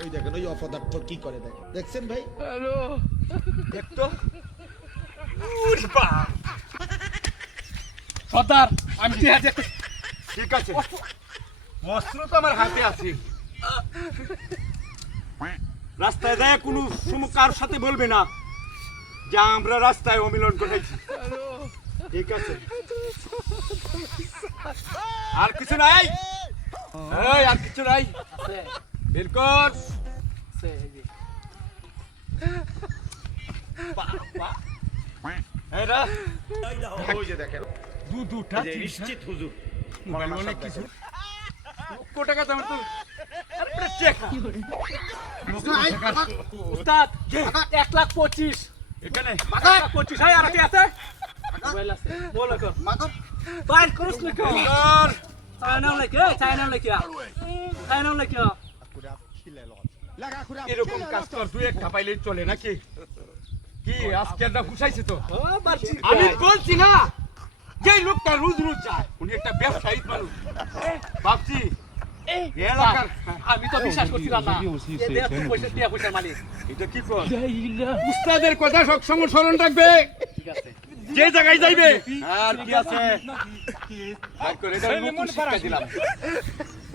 ওই দেখেন ওই অপদার্থ কি করে দেখেন, দেখছেন ভাই? হ্যালো দেখতো সর্দার আমি কি আছে ঠিক আছে, অস্ত্র তো আমার হাতে আছে। রাস্তায় যায় কোনো কার সাথে বলবে না যে আমরা রাস্তায় অমিলন করেছি, ঠিক আছে? আর কিছু নাই, আর কিছু নাই, বিলকুল। নিশ্চিত হুজুর অনেক কিছু টাকা দাম তো উস্তাদ 1,25,000 এখানে 25 হয় আর কি আছে মোবাইল আছে বলো কর মাগর বাইর করছ না কর চায়না লাগে এরকম কাজ কর, তুই একটা পাইলেই চলে নাকি? কি আজকে একটা ঘুষাইছে তো? আমি বলছি না যে লোকটা রোজ রোজ যায়, উনি একটা ব্যবসায়ী মানুষ ভাবছি এলাকার। আমি তো বিশ্বাস করছিলাম না পয়সা মালিক। এটা কি কর? উস্তাদের কথা সবসময় স্মরণ রাখবে, ঠিক আছে যে জায়গায় যাইবে। আর কি আছে দিলাম,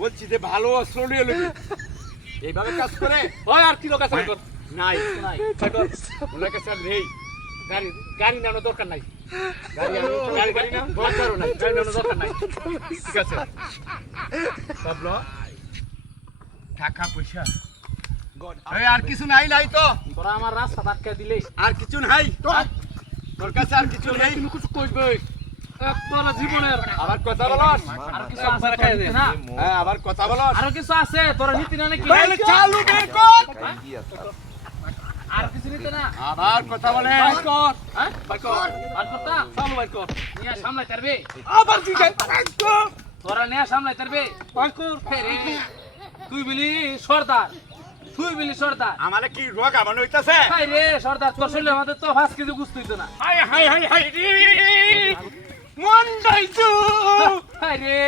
বলছি যে ভালো অস্ত্র নিয়ে লবি, এইভাবে কাজ করে। ওই আর কি লোক আছে কর নাই নাই ওনার কাছে আর নেই, গাড়ি নেওয়ার দরকার নাই গাড়ি না দরকারও নাই, গাড়ি নেওয়ার দরকার নাই ঠিক আছে? বাবলো টাকা পয়সা আর কিছু নাই, নাই তো তোরা আমার রাস্তা ধাক্কা দিলে আর কিছু নাই তোর কাছে, আর কিছু নেই। তুমি কিছু কইবে একবার জীবনের আবার কথা বলস, আর কিছু আছে না? হ্যাঁ আবার কথা বলস, আর কিছু আছে তোরা নীতি না নাকি? চালু বের কর, আর কিছু নিতে না? আবার কথা বলে বাইর কর, হ্যাঁ বাইর কর, বাইর করতা চালু বাইর কর, নিয়ে সামলাই করবে আবার জিজ্ঞাসা কর, তোরা নিয়ে সামলাই করবে বাইর কর। ফের তুই বলি সর্দার, তুই বলি সর্দার, আমারে কি রোগ আমার হইতাছে? হাই রে সর্দার, তোর শরীরে আমাদের তো 5 কেজি গুস্ত হইতো না। হাই হাই হাই হাই রে মন দাইছো, হাই রে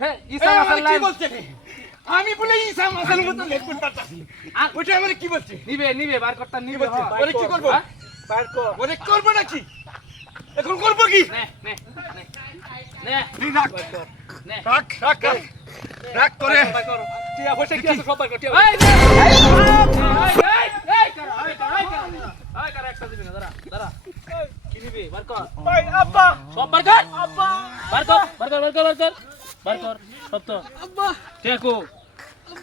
হে ঈসা মাসাল্লাহ কি বলছে রে? আমি বলে ঈসা মাসালের মতো লেখুন পারতাছি, আর ওটা আমারে কি বলছে? নিবে বার করতা নিবে। ওরে কি করব? বাইর কর, ওরে করব নাকি? এখন করব কি? নে নে নে নে রাখ নে রাখ রাখ রাখ করে বাইর কর। টিয়া পয়সা কি আছে সব বাইর কর। টিয়া এই কর একটা দিবি না, দাঁড়া কি নিবি বার কর। ভাই আব্বা, সব বার কর, আব্বা বার কর সব তো। আব্বা টিয়াকো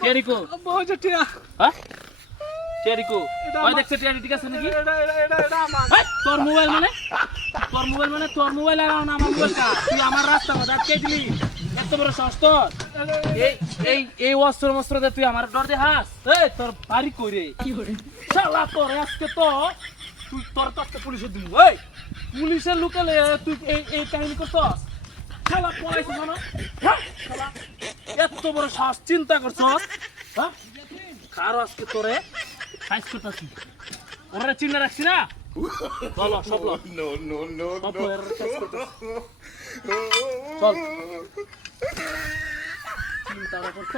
টিয়ারিকো আব্বা ওই যে টিয়া, হ্যাঁ টিয়ারিকো ওই দেখছ টিয়ারি ঠিক আছে নাকি? এটা আমার তোর মোবাইল আর আমার মোবাইল কা তুই আমার রাস্তা মধ্যে আটকে দিলি, এত বড় সাহস তোর? এই অস্ত্র দে তুই আমার ডর দে হাস। এই তোর বাড়ি কই রে? কি করে শালা তোর আজকে তো তুই তোর কাছে পুলিশে দিবি। এই পুলিশের লুকালে তুই এই কাহিনী করছস? শালা পলাইছিস না? হ্যাঁ শালা এত বড় সাহস, চিন্তা করছস? হ্যাঁ কারো আজকে তোরে সাইজ করতেছি, ওরা চিন্তা রাখছি না। চলো সব লোক চল চিন্তা করছ